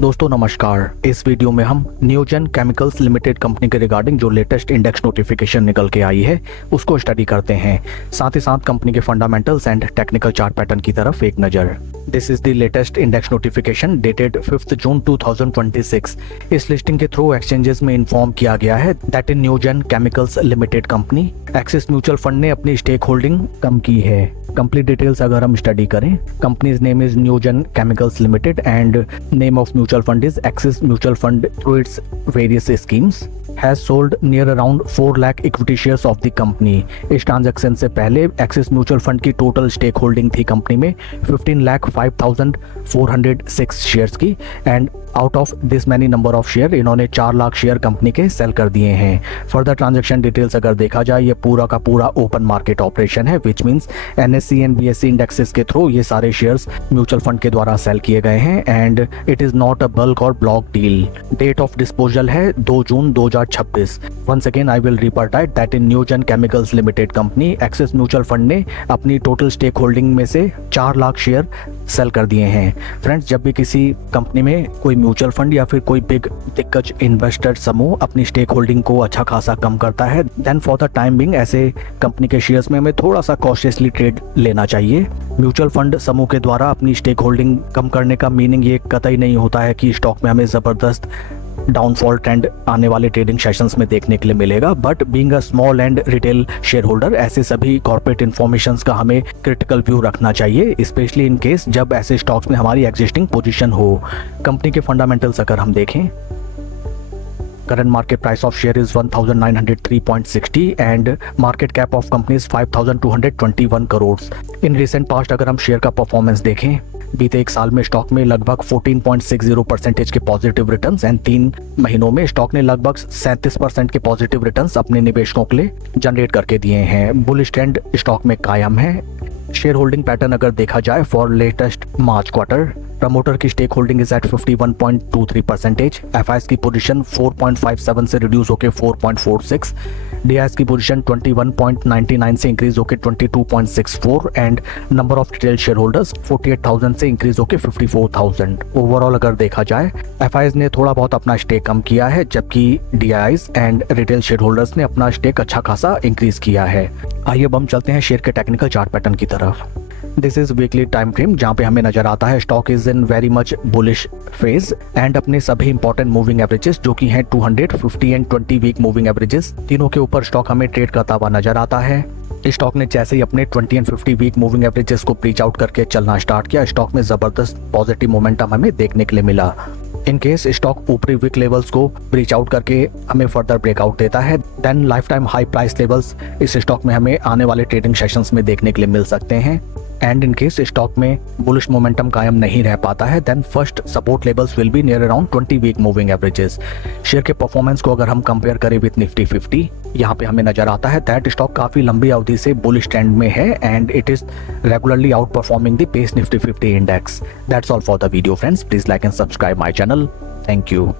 दोस्तों नमस्कार। इस वीडियो में हम न्यूजेन केमिकल्स लिमिटेड कंपनी के रिगार्डिंग जो लेटेस्ट इंडेक्स नोटिफिकेशन निकल के आई है उसको स्टडी करते हैं, साथ ही साथ कंपनी के fundamentals and technical chart pattern की तरफ एक नज़र। This is the latest index notification dated 5 जून 2026। इस लिस्टिंग के थ्रू एक्सचेंजेस में इन्फॉर्म किया गया है that in Newgen Chemicals Limited company Axis Mutual Fund ने अपनी स्टेक होल्डिंग कम की है। कंप्लीट डिटेल्स अगर हम स्टडी करें, companies name is Newgen Chemicals limited and name of mutual fund is axis Mutual fund through its various schemes has sold near around 4 lakh equity shares of the company। इस transaction से पहले axis Mutual fund की total stake holding थी company में 15,05,406 shares की and out of this many number of share इन्होंने 4 lakh share company के cell कर दिए हैं। फर्दर ट्रांजैक्शन डिटेल्स अगर देखा जाए, ये पूरा का पूरा ओपन मार्केट ऑपरेशन है, which means NSE and BSE indexes के थ्रू ये सारे शेयर्स म्यूचुअल फंड के द्वारा सेल किए गए हैं and it is not a bulk और block deal. Date of disposal है 2 June 2026। Once again I will repeat that in Newgen Chemicals Limited company Axis Mutual Fund ने अपनी टोटल स्टेक होल्डिंग में से 4 लाख शेयर सेल कर दिए हैं। Friends, जब भी किसी कंपनी में कोई म्यूचुअल फंड या फिर कोई बिग दिग्गज इन्वेस्टर समूह अपनी स्टेक होल्डिंग को अच्छा खासा कम करता है, then for the time being ऐसे कंपनी के शेयर्स में हमें थोड़ा सा कॉशियसली ट्रेड लेना चाहिए। म्यूचुअल फंड समूह के द्वारा अपनी स्टेक होल्डिंग कम करने का मीनिंग ये कतई नहीं होता है कि स्टॉक में हमें जबरदस्त डाउनफॉल ट्रेंड आने वाले ट्रेडिंग सेशंस में देखने के लिए मिलेगा, but being a small and retail share holder ऐसे सभी कॉर्पोरेट इन्फॉर्मेशंस का हमें क्रिटिकल व्यू रखना चाहिए, स्पेशली इन केस जब ऐसे स्टॉक्स में हमारी एग्जिस्टिंग पोजीशन हो। कंपनी के फंडामेंटल्स अगर हम देखें, current market price of share is 1903.60 and market cap of company is 5221 crores। in recent past अगर हम शेयर का परफॉर्मेंस देखें, बीते एक साल में स्टॉक में लगभग 14.60% के पॉजिटिव रिटर्न्स एंड 3 महीनों में स्टॉक ने लगभग 37% के पॉजिटिव रिटर्न्स अपने निवेशकों के लिए जनरेट करके दिए हैं। बुलिश ट्रेंड स्टॉक में कायम है। शेयर होल्डिंग पैटर्न अगर देखा जाए for latest March quarter, promoter की stake holding is at 51.23%, FIs की पोजीशन 4.57 से रिड्यूस होकर 4.46, DIs की पोजीशन 21.99 से इंक्रीज होकर 22.64 and number of retail share holders 48,000 से इंक्रीज होकर 54,000। ओवरऑल अगर देखा जाए, FIs ने थोड़ा बहुत अपना स्टेक कम किया है, जबकि DIs and retail share holders ने अपना स्टेक अच्छा खासा इंक्रीज किया है। आइए अब हम चलते हैं शेयर के टेक्निकल चार्ट पैटर्न की तरफ। This is weekly time frame जहां पे हमें नजर आता है stock is in very much bullish phase and अपने सभी इंपॉर्टेंट मूविंग एवरेजेस जो कि हैं 200, 50 एंड 20 वीक मूविंग एवरेजेस, तीनों के ऊपर स्टॉक हमें ट्रेड करता हुआ नजर आता है। स्टॉक ने जैसे ही अपने 20 एंड 50 वीक मूविंग एवरेजेस को ब्रीच आउट करके चलना स्टार्ट किया, स्टॉक में जबरदस्त पॉजिटिव मोमेंटम हमें देखने के लिए मिला। इन केस स्टॉक ऊपरी वीक लेवल्स को ब्रीच आउट करके हमें फर्दर ब्रेकआउट देता है, then lifetime high price levels इस स्टॉक में हमें आने वाले ट्रेडिंग सेशंस में देखने के लिए मिल सकते हैं। एंड इन केस स्टॉक में बुलिश मोमेंटम कायम नहीं रह पाता है, then first support levels will be near around 20 week moving averages. Share के परफॉर्मेंस को अगर हम कंपेयर करें विद निफ्टी 50, यहाँ पे हमें नजर आता है दैट स्टॉक काफी लंबी अवधि से बुलिश ट्रेंड में है and it is regularly out performing the base Nifty 50 index. That's all for the video friends, please like and subscribe my channel. Thank you.